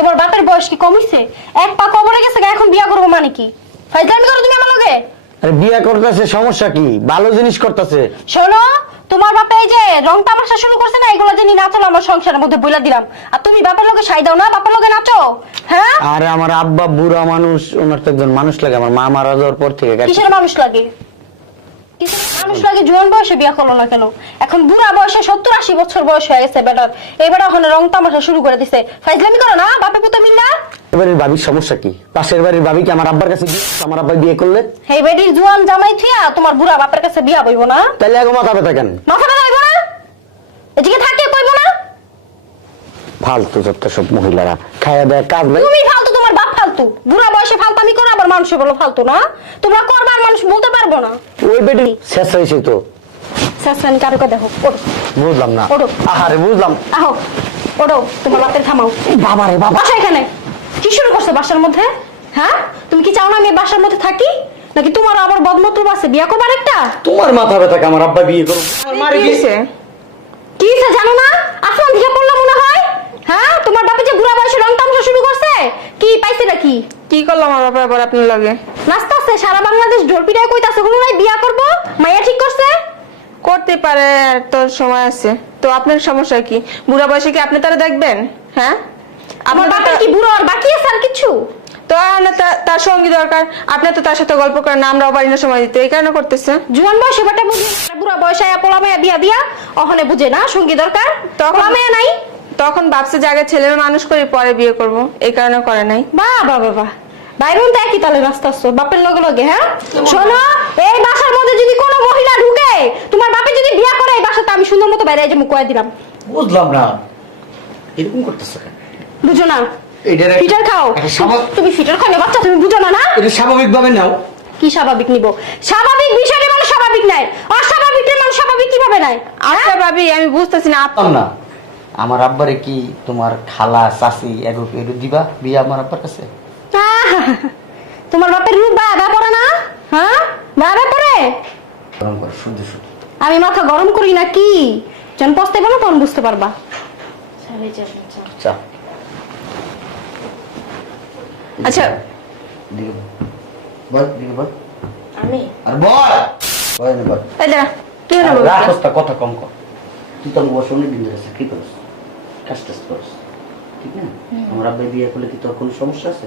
তোমার বাপের বয়স কি কমিছে? এক পা কবরে গেছে, এখন বিয়া করবো মানে কি? ফাইজলামি করো তুমি আমার লগে? আরে বিয়া করতেছে সমস্যা কি? ভালো জিনিস করতেছে। শোনো, তোমার বাপে এই যে রং তামাশা শুরু করছে না, এগুলো যিনি নাচো আমার সংসারের মধ্যে বইলা দিলাম। আর তুমি বাপের লগে সাই দাও না, বাপের লগে নাচো। হ্যাঁ, আরে আমার আব্বা বুড়া মানুষ, ওনার তো একজন মানুষ লাগে। আমার মা মারা যাওয়ার পর থেকে কিসের মানুষ লাগে? কিসের মানুষ লাগে? জোয়ান বয়সে বিয়া করলো না কেন? এখন বুড়া বয়সে 70-80 বছর বয়স হয়ে গেছে বেটার, এই বেটা এখন রং তামাশা শুরু করে দিছে। ফাইজলামি করো না বাপে পুতে মিল্লা। এবারের ভাবির সমস্যা কি? পাশের বাড়ির ভাবি কি আমার আব্বার কাছে আমার আব্বা বিয়ে করলে? এই বেটির জোয়ান জামাই থিয়া তোমার বুড়া বাপের কাছে বিয়া বইবো না? তাহলে আগে মাথা ব্যথা কেন? মাথা ব্যথা হইব না? এদিকে থাকে কইবো না? ফালতু যত সব মহিলারা খায়া দেয়, কাজ নাই। তুমি ফালতু, তোমার বাপ ফালতু। বুড়া বয়সে ফালতামি করে আবার মানুষ বলো ফালতু না? তোমরা করবার মানুষ বলতে পারবো না। ওই বেটি শেষ হয়েছে তো। শাসন কারুকে দেখো, ওঠো। বুঝলাম না। ওঠো। আহারে বুঝলাম। আহো, ওঠো, তোমার বাপের থামাও। বাবা রে বাবা, বাসা এখানে কি শুরু করছো বাসার মধ্যে? হ্যাঁ, তুমি কি চাও না আমি এই বাসার মধ্যে থাকি? নাকি তোমার আবার বদমতলব আছে বিয়া করবার একটা? তোমার মাথা ব্যথা কে? আমার আব্বা বিয়ে করবো। আমার মারে দিয়েছে। কি হইছে জানো না? আসমান থেকে পড়লো মনে হয়। হ্যাঁ, তোমার বাপে যে বুড়া বয়সে রং তামাশা শুরু করছে, কি পাইছে নাকি? কি করলাম আমার বাবা আবার আপনার লগে? নাস্তা আছে, সারা বাংলাদেশ ঢোল পিটায় কইতাছে কোনো নাই বিয়া করবো। মাইয়া ঠিক করছে? করতে পারে, তো সময় আছে। তো আপনার সমস্যা কি? বুড়া বয়সে কি আপনি তারা দেখবেন? হ্যাঁ, আমার বাপের কি বুড়ো আর বাকি আছে আর কিছু? তো তার সঙ্গী দরকার। আপনি তো তার সাথে গল্প করেন না, আমরাও পারি না সময় দিতে, এই কারণে করতেছে। জুয়ান বয়সে বাটা বুঝে, বুড়া বয়সে পোলা মায়া বিয়া দিয়া ওখানে বুঝে না সঙ্গী দরকার। তখন পোলা মায়া নাই, তখন ভাবছে জায়গায় ছেলের মানুষ করে পরে বিয়ে করব, এই কারণে করে নাই। বাহ বাহ বাহ, বাইরুন তো একই তালে রাস্তা আসছো বাপের লগে লগে। হ্যাঁ শোনো, এই বাসার মধ্যে যদি কোনো মহিলা ঢুকে, তোমার বাপে যদি বিয়া করে এই বাসাতে, আমি সুন্দর মতো বাইরে যে মুখ কয়ে দিলাম। বুঝলাম না এরকম করতেছে কেন? বুঝো না? এটার ফিটার খাও তুমি, ফিটার খাও না বাচ্চা, তুমি বুঝো না? না এটা স্বাভাবিক ভাবে নাও। কি স্বাভাবিক নিব? স্বাভাবিক বিষয় মানে স্বাভাবিক নাই, অস্বাভাবিক মানে স্বাভাবিক কিভাবে নাই? আচ্ছা ভাবি, আমি বুঝতেছি না না, আমার আব্বারে কি তোমার খালা চাচি এগো দিবা বিয়ে আমার আব্বার কাছে? তোমার বাপের রূপ বাবা পড়ে না? হ্যাঁ, বাবা পড়ে। শুধু শুধু আমি মাথা গরম করি না কি? যখন পস্তাইবো না তখন বুঝতে পারবা। চা আচ্ছা দিকে বল, দিকে বল। আমি আর বল বল না বল। এই দাঁড়া, কি হলো বাবা? রাস্তা কথা কম কর। তুই তো বসে অনেক দিন ধরে চাকরি করিস, কাজ টাজ করিস, ঠিক না? আমার আব্বাই বিয়ে করলে কি তোর কোনো সমস্যা আছে?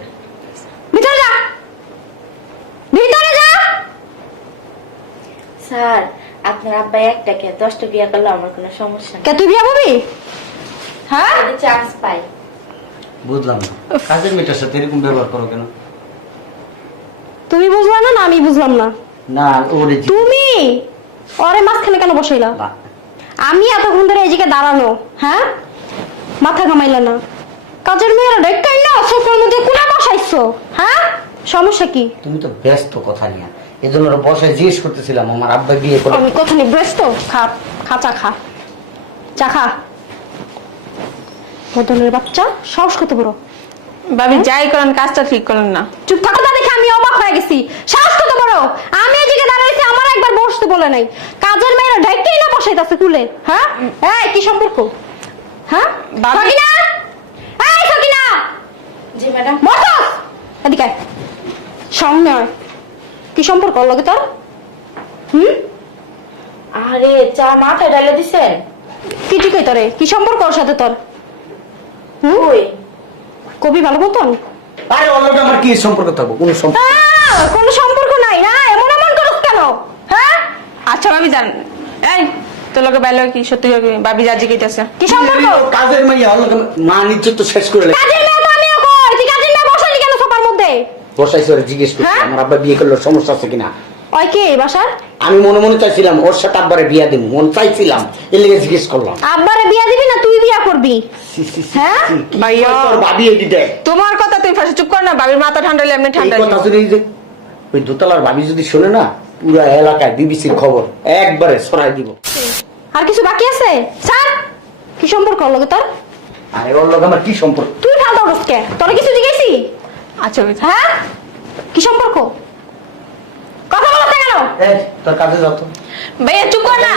ভিতরে যা, ভিতরে যা। স্যার, আপনার আব্বা একটাকে 10টা বিয়ে করলে আমার কোনো সমস্যা নেই, কে তুই বিয়া হবি? হ্যাঁ, যদি চান্স পাই। বুঝলাম না, কাজের মেয়েটার সাথে এরকম ব্যবহার করো কেন? তুমি বুঝলা না, না আমি বুঝলাম না? না ওরে তুমি ওরে মাঝখানে কেন বসাইলা? আমি এতক্ষণ ধরে এদিকে দাঁড়ানো, হ্যাঁ, মাথা ঘামাইলা না? কাজের মেয়েরা ডেকাই না সোফার মধ্যে কোনা বসাইছো? হ্যাঁ, সমস্যা কি? তুমি তো ব্যস্ত কথা নিয়ে, এজন্য ওরা বসায় জিজ্ঞেস করতেছিলাম আমার আব্বা বিয়ে করে। আমি কথা নেই, ব্যস্ত। খা, খা চা খা, চা খা। বদলের বাচ্চা, সাহস কত বড়! ভাবি যাই করেন কাজটা ঠিক করেন না। চুপ থাকো, তা দেখে আমি অবাক হয়ে গেছি। সাহস কত বড়! আমি এদিকে দাঁড়াইছি, আমার একবার বসতে বলে নাই। কাজের মেয়েরা ডাইকেই না বসাইতাছে কুলে। হ্যাঁ, এই কি সম্পর্ক? হ্যাঁ সকিনা, এই সকিনা, জি ম্যাডাম। বসস এদিকে আয়। সামনে আয়। কি সম্পর্ক ওর লগে তোর? আরে চা মাথায় ঢালে দিছেন? কি ঠিক হই তোরে? কি সম্পর্ক ওর সাথে তোর? কই কবি ভালো মতন? আরে ওর লগে আমার কি সম্পর্ক থাকবো? কোনো সম্পর্ক কোনো সম্পর্ক নাই। না এমন এমন করস কেন? হ্যাঁ, আচ্ছা ভাবি জান, এই তোর লগে বাইরে কি সত্যি ভাবি যা জিজ্ঞাসা? কি সম্পর্ক? কাজের মেয়ে ওর লগে মান ইজ্জত তো শেষ করে কাজের মেয়ে তো আমিও কই, তুই কাজের মেয়ে বসালি কেন সোফার মধ্যে? বসাইছে ওরা জিজ্ঞেস করছে হ্যাঁ? আমার আব্বা বিয়ে করলে সমস্যা আছে কিনা। ওই কে এই বাসার? আমি মনে মনে চাইছিলাম ওর সাথে আব্বারে বিয়া দিব, মন চাইছিলাম, এর লেগে জিজ্ঞেস করলাম। আব্বারে বিয়া দিবি না তুই বিয়া করবি? হ্যাঁ? ভাইয়া, তোর ভাবি এটি দেয় তোমার কথা তুমি ফাঁসে চুপ কর না। ভাবির মাথা ঠান্ডা হলে এমনি এই ঠান্ডা কথা শুনে যে ওই দোতলার ভাবি যদি শোনে না, পুরা এলাকায় বিবিসির খবর একবারে ছড়াই দিব। আর কিছু বাকি আছে? স্যার, কি সম্পর্ক ওর লগে তোর? আরে ওর লগে আমার কি সম্পর্ক? তুই ফালতু উঠস কে? তোরা কিছু জিজ্ঞেসি? আচ্ছা ভাই, হ্যাঁ, কি সম্পর্ক? কথা বলতে কেন? এই তোর কাজে যা তো। ভাইয়া চুপ কর না।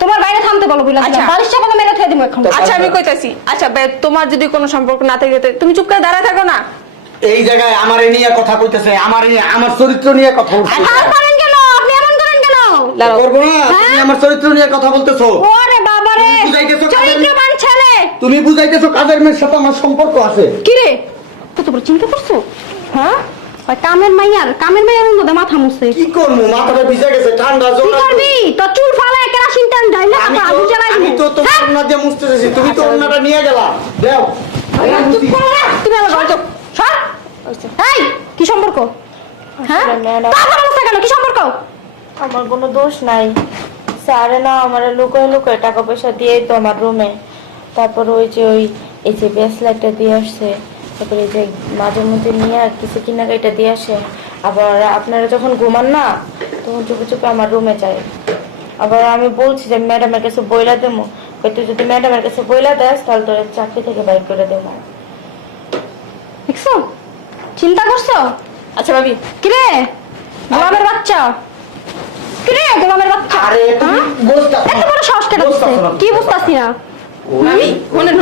তোমার বাইরে থামতে বলো বুঝলা আচ্ছা। বালিশটা কোনো মেরে থুয়ে দিবো এখন আচ্ছা আমি কইতাছি, আচ্ছা ভাই তোমার যদি কোনো সম্পর্ক না থাকে তো তুমি চুপ করে দাঁড়ায় থাকো না। এই জায়গায় আমারে নিয়ে কথা কইতেছে, আমার চরিত্র নিয়ে কথা বলছে। আর করেন কেন আপনি এমন করেন কেন দাঁড়াও। করবো না, তুমি আমার চরিত্র নিয়ে কথা বলতেছো। ওরে বাবা রে তুমি বুঝাইতেছো কাজের মেয়ে- চরিত্রবান ছেলে তুমি বুঝাইতেছো কাজের মেয়ের সাথে আমার সম্পর্ক আছে। কি রে কত বড় চিন্তা করছো হ্যাঁ ওই কামের মাইয়ার মধ্যে মাথা মুছে কি করবো, মাথাটা ভিজে গেছে, ঠান্ডা কি জল। করবি তোর চুল ফালায় কেরাসিন তেল ঢাইলে আমি তারপর তো আগুন জ্বালাই আমি তো তোমার হ্যাঁ? ওড়না দিয়ে মুছতে চাইছি, তুমি তো ওড়নাটা নিয়ে গেলা। দাও চুপ করো না, তুমি আমার ঘরে যাও। সর। এই, কি সম্পর্ক হ্যাঁ আসলে ম্যাডাম, তারপর অবস্থা কেন কি সম্পর্ক আমার কোনো দোষ নাই। স্যারে না আমার লুকোয় লুকোয় টাকা পয়সা দিয়ে তো আমার রুমে, তারপর ওই যে ব্রেসলেটটা দিয়ে আসছে, তারপরে এই যে মাঝে মধ্যে নিয়ে আর কিছু কেনাকাটা দিয়ে আসে। আবার আপনারা যখন ঘুমান না তখন চুপে চুপে আমার রুমে যায়। আবার আমি বলছি যে ম্যাডামের কাছে বইলা দেবো, তুই যদি ম্যাডামের কাছে বইলা দেস তাহলে তোর চাকরি থেকে বাইর করে দেবো। দেখছো চিন্তা করছো আচ্ছা ভাবি কিরে গোলামের বাচ্চা কিরে গোলামের বাচ্চা আরে তুমি হ্যাঁ? বুঝতা এত বড় সাহস কেন বুঝতাছো দিছে? না। কি বুঝতাছি না ভাবি শুনেন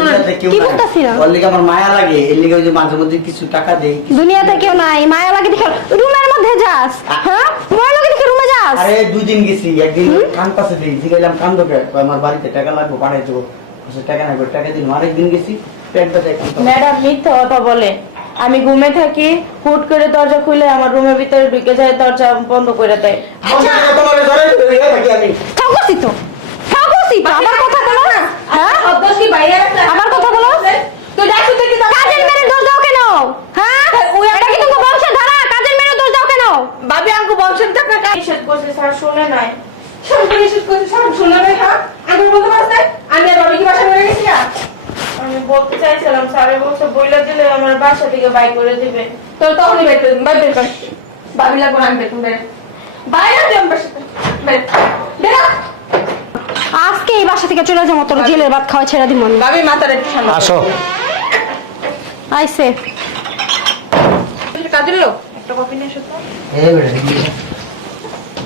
কি বুঝতাছি না? ওর লিগে আমার মায়া লাগে, এর লিগে ওই যে মাঝে মধ্যে কিছু টাকা দেই। দুনিয়াতে কেউ নাই মায়া লাগে দেখে রুমের মধ্যে যাস হ্যাঁ মায়া লাগে দেখে রুমে যাস আরে 2 দিন গেছি, একদিন কান পাশে দিই, জিগাইলাম কান দোকে, আমার বাড়িতে টাকা লাগবে পাঠাই দেবো, টাকা নাই, টাকা দিন। আরেকদিন গেছি পেট ব্যথা একটু। ম্যাডাম মিথ্যা কথা বলে। আমি ঘুমে থাকি, হুট করে দরজা খুলে আমার রুমের ভিতরে ঢুকে যায়, দরজা বন্ধ করে দেয়। তোমারে ধরে ধরে থাকি আমি। ঠাকুরছি তো আবার কথা বলো হ্যাঁ আবার কথা বলো কাজের মেয়ের দোষ দাও কেন হ্যাঁ এটা কি তোমার বংশের ধারা কাজের মেয়ের দোষ দাও কেন ভাবি আঙ্কু বংশের টাকা নিষেধ করছে স্যার, শুনে নাই। আমি আর ভাবি কি বাসা বেড়ে গেছি না? আমি বলতে চাইছিলাম স্যারের বলছে বইলা দিলে আমার বাসা থেকে বাই করে দিবে। তো তখনই বের করে বাইরে বের কর। ভাবি লাগবো না, আমি বের করবো, বের। বাইরে আনতে আমার বাসা থেকে। বের। বেরো। আজকে এই বাসা থেকে চলে যাবো তোর জেলের ভাত খাওয়া ছেড়ে দিব ভাবি মাথার একটু সামনে আসো। আইসে কাজের লোক একটা কপি নিয়ে এসো তো। এই বেটা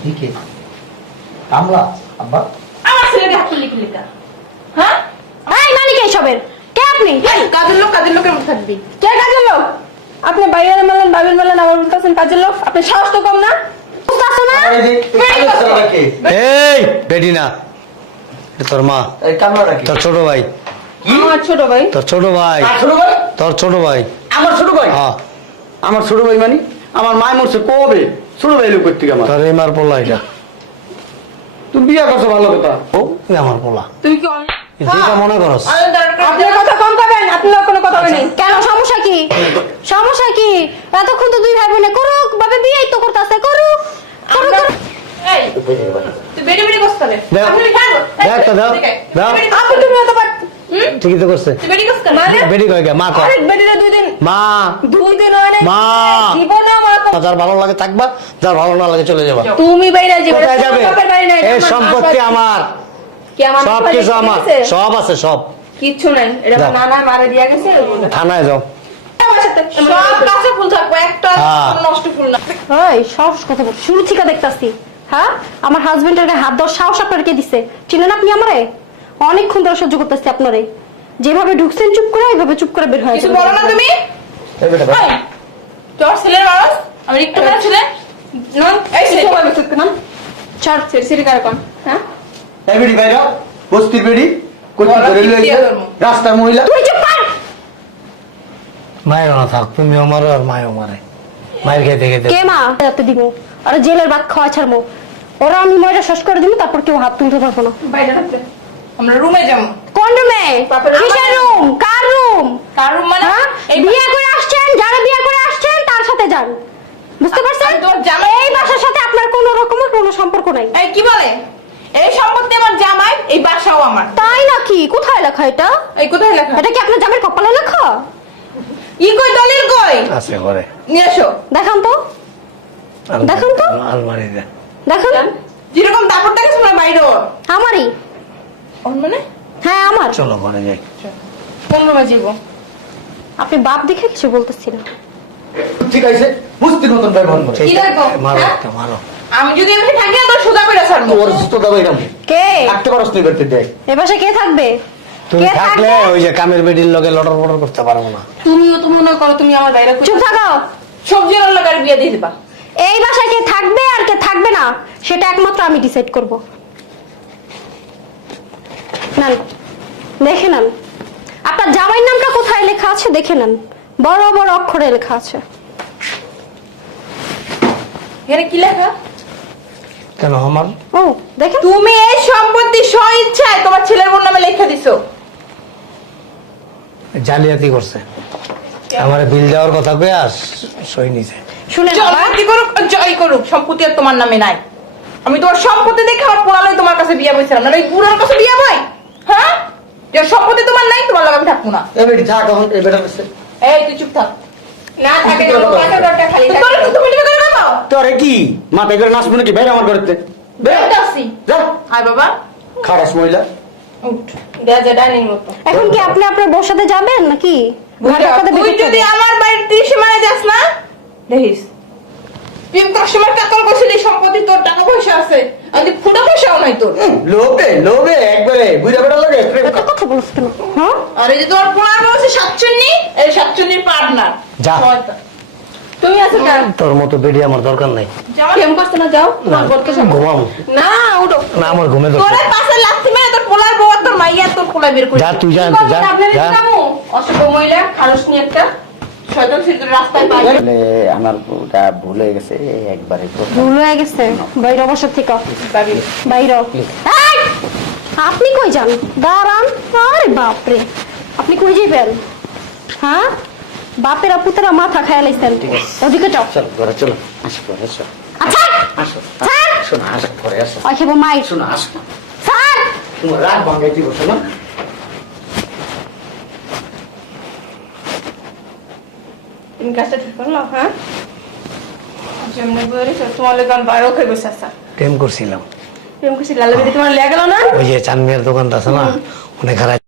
ঠিক আছে কামলা আব্বা আমার ছেলেকে হাত লিখে লিখা হ্যাঁ এই মালিক এইসবের কে আপনি কাজের লোকের মধ্যে থাকবি কে কাজের লোক? আপনি বাইরে মেলেন বাবির মেলেন আমার বলতেছেন কাজের লোক, আপনি সাহস তো কম না? বুঝতেছো না আরে এই কাজের ছেলেটা কে? এই বেটি না, এটা তোর মা, এই কামলাটা কে? তোর ছোট ভাই, আমার ছোট ভাই। তোর ছোট ভাই, আর ছোট ভাই? তোর ছোট ভাই। আমার ছোট ভাই? হ্যাঁ, আমার ছোট ভাই মানে আমার মায় মরছে কবে? ছোট ভাই লোক করতে আমার। তোর এই মার পোলা এটা। তুমি বিয়া করছো ভালো কথা। ও এই আমার পোলা, তুই কি যেটা মনে করস। আপনার কথা কম পাবেন, আপনার কোনো কথা হবে না। কেন সমস্যা কি এতক্ষণ তো দুই ভাই বোনে করুক বাবে বিয়েই তো করতেছে করুক এই তুই বেড়ে বেড়ে কষ্ট হবে। দেখ, আপনি খাবো। দেখ তো দাও, দাও। আপনি তুমি অত পার। ঠিকই তো করছে। তুই বেড়ে কষ্ট মানে বেটি কয় কে? মা কয়। আরে বেড়ে 2 দিন মা, 2 দিন হয় না। মা। জীবনে আমার যার ভালো লাগে থাকবা, যার ভালো না লাগে চলে যাবা। তুমি বাইরে যাবে। কোথায় যাবে? বাপের বাড়ি নাই। এই সম্পত্তি আমার, কি আমার সব বাপের কিছু বাড়ি আমার, আছে? সব আছে সব। কিচ্ছু নাই, এটা যাও। নানা মারে দিয়া গেছে ওগুলো। থানায় যাও। সব কাছে ফুল থাকবো, একটা হ্যাঁ। নষ্ট ফুল না। ওই সাহস কথা বল শুরু থেকে দেখতাছি হ্যাঁ আমার হাজবেন্ডের গায়ে হাত দেওয়ার সাহস আপনার কে দিছে চিনেন আপনি আমারে অনেকক্ষণ ধরে সহ্য করতেছি আপনারে যেভাবে ঢুকছেন চুপ করে ওইভাবে চুপ করে বের হয়ে কিছু যাবেন। বলো না তুমি? এই বেটা ভাই। এই, তোর ছেলের মানুষ আমি একটু বড় ছেলে নন এই ছেলে কবে বসে নাম ছাড় ছেড়ে ছেড়ে কার কোন হ্যাঁ এই বেটি বাইরা, বস্তির বেটি, কোথায় বলা ধরে কি লইছে? দিয়া ধর্ম? রাস্তার মহিলা। তুই চুপ কর মায়ের না থাক, তুমিও মারো আর মায়ও মারে। মায়ের খেতে খেতে কে মা যাতে দিব আর জেলের ভাত খাওয়া ছাড়বো ওরা আমি মজা শেষ করে দিব তারপর কেউ হাত তুলতে পারবো না বাইরে থাকতে আমরা রুমে যাবো। কোন রুমে বাপের room কিসের আছে? রুম কার রুম কার রুম মানে হ্যাঁ এই বিয়ে করে আসছেন যারা বিয়ে করে আসছেন তার সাথে যান বুঝতে পারছেন আমি তোর জামাই- এই বাসার সাথে আপনার কোনো রকমের কোনো সম্পর্ক নাই এই কি বলে এই সম্পত্তি আমার জামাই, এই বাসাও আমার। তাই নাকি কোথায় লেখা এটা এই কোথায় লেখা? এটা কি আপনার জামের কপালে লেখা ই কই দলিল কই? আছে ঘরে। নিয়ে এসো। দেখান তো দেখুন তো। আলমারিতে। দেখুন যেরকম দাপট দেখেছ না বাইরে আমারই ওর মানে হ্যাঁ আমার চলো ঘরে যাই। কোন রুমে যাবো? আপনি বাপ দেখে কিছু বলতেছি না ঠিক আছে, বস্তির মতন ব্যবহার করে। কি দেখবো? মারো হ্যাঁ? একটা, মারো। আমি যদি এখানে থাকি তোর সোজা করে ছাড়বো। তোর জুতো দাও এরকম কে থাকতে পারছ তুই বেরতে দেখ এ বাসায় কে থাকবে? তুমি কে থাকলে থাকবে? ওই যে কামের বেডির লগে লটর পটর করতে পারবো না। তুমিও তো মনে করো তুমি আমার বাইরে চুপ থাকো। সবজির লাগার বিয়ে দিয়ে দিবা। এই বাসায় কে থাকবে আর কে থাকবে না সেটা একমাত্র আমি ডিসাইড করব। নেন, দেখে নেন আপনার জামাইয়ের নামটা কোথায় লেখা আছে, দেখে নেন, বড় বড় অক্ষরে লেখা আছে। এখানে কি লেখা? কেন আমার ও দেখেন, তুমি এই সম্পত্তি স্বইচ্ছায় তোমার ছেলের বোন নামে লিখে দিছো। জালিয়াতি করছে, আমার বিল দেওয়ার কথা কয়ে সই নিছে। শুনেন সম্পত্তি করুক আর জয় করুক, সম্পত্তি আর তোমার নামে নাই। আমি তোমার সম্পত্তি দেখে আমার পোড়ালই তোমার কাছে বিয়ে বইছিলাম না, ওই বুড়োর কাছে বিয়ে বই। হ্যাঁ, যে সম্পত্তি তোমার নাই, তোমার লাগে আমি থাকবো না। এ বেটি থাক এখন এই বেটা আছে এই তুই চুপ থাক। না থাকে দরটা খালি থাকে। তুমি লিখে করে নাও। তোরে কি মাথায় করে নাচবো নাকি বাইরে আমার ঘরেতে বেরোতে আসি। যা আয় বাবা, খারাপ মহিলা উঠ। দেয়া যায় ডাইনিং মতো। এখন কি আপনি আপনার বউর সাথে যাবেন নাকি ঘরে কথা তুই বিবেক যদি করবেন? আমার বাড়ির ত্রিসীমানায় যাস না, দেখিস তুই কাস্টমার টাকার বসিলি, সম্পত্তি তোর, টাকা পয়সা আছে, আর তুই ফুটা পয়সাও নাই তোর। লোভে লোভে একবারে বুঝা বেটা লাগে এত কথা বলছ কেন? হ্যাঁ আর এই যে তোমার পোনার বলছে সাতচন্নি, এই সাতচন্নির পার্টনার। যা। তুমি আছো কেন? তোর মতো বেডি আমার দরকার নাই। যাও, প্রেম করতে না, যাও তোমার বলতে যাও। ঘুমাবো না উঠো। না, আমার ঘুমে তোর দরকার। পাশে লাথি মেরে তোর পোলার বউ আর তোর মাইয়া তোর পোলা বের করে যা, দিবে। তুই যা, কি তুই যা, করবেন আপনারা যা। জানো? অসভ্য মহিলা, খারস নিয়ে একটা শয়তান ফিরতে রাস্তায় পাই। বলে আমার ওটা ভুল হয়ে গেছে একবারে ভুল হয়ে গেছে, বাইরে অবসর থেকে ভাবি, বাইরে। এই! আপনি কই যান? দাঁড়ান। আরে বাপরে, আপনি কই যাবেন? হ্যাঁ, বাপেরা পুতেরা মাথা খায়া লাইছেন। ওদিকে যাও। চল ঘরে চলো আসো ঘরে আসো আচ্ছা আসো স্যার, শোনো আসো ঘরে আসো ওই খেবো মাই। শোনো আসো স্যার, তোমার রাগ ভাঙাইতে বসো না তুমি কাজটা ঠিক করলো? হ্যাঁ, যেমনি বলেছো তোমার লেগে আমি বাইরেও খাই বসে আসা। প্রেম করছিলাম, প্রেম করছি লাল বেদি তোমার লেগে গেল না? ওই যে চানমিয়ার দোকানটা আছে না, অনেক হারাই